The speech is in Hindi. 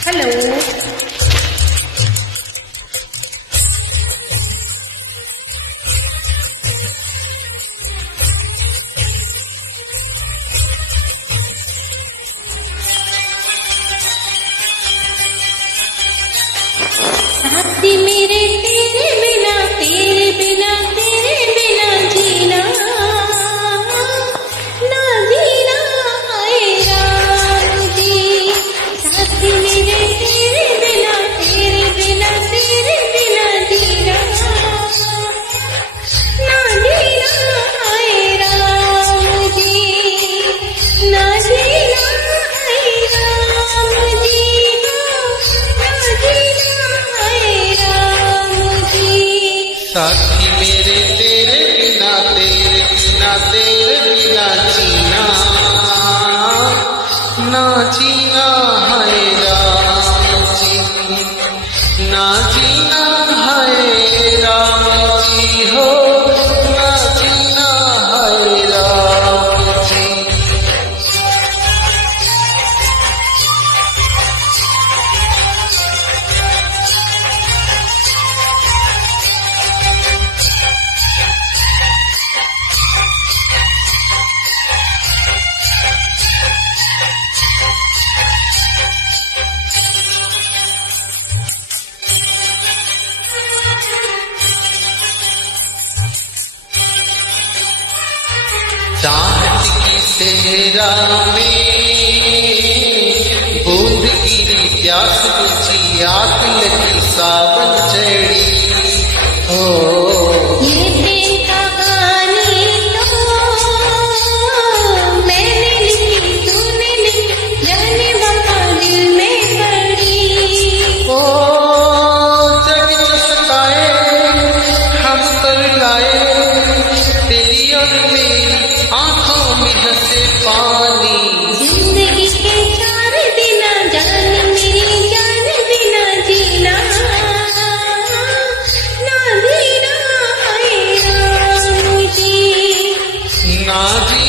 हेलो। साथी मेरे तेरे बिना जीना ना जीना आए राम जी। साथी मेरे तेरे बिना जीना ना जीना आए राम जी। ना जीना आए राम जी, ना जीना आए राम जी। साथी मेरे तेरे बिना जीना ना जीना है राम जी। ना जीना है राम जी हो, ना जीना है राम जी। चाहत की सेहरा में बूंद गिरी प्यास बुझी आग लगी सावन चढ़ी हो। ये दिल कहानी तो मैंने लिखी, तूने लिखी, जाने बाबा दिल में पड़ी। ओ जग चसकाए हम पर लाए, तेरी और मेरी आंखों में हंसे पानी। जिंदगी के 4 दिन जान मेरी जान बिना जीना ना जीना आए राम जी। ना जी